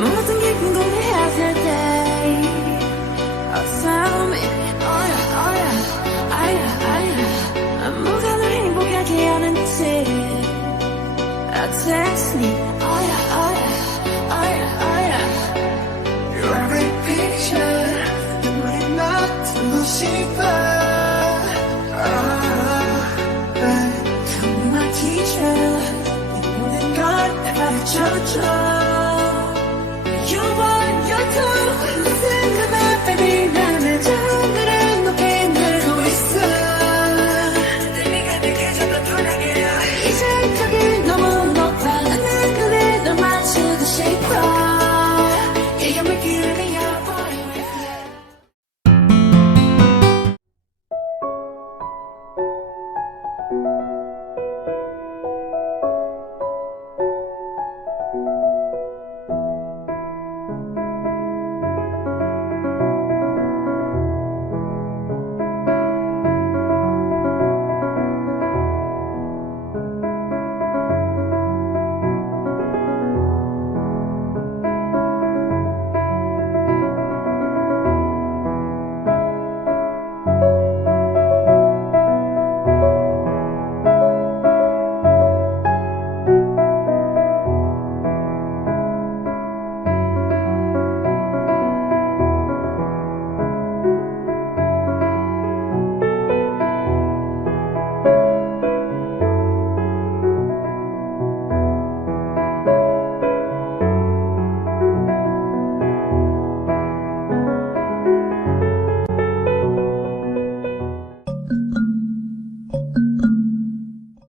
모든 게 궁금해했을 때 Tell me oh yeah 뭐가 널 행복하게 하는지 Text me oh yeah Your every picture 눈물이 나도 싶어 Come be my teacher 이 모든 걸 다 가르쳐줘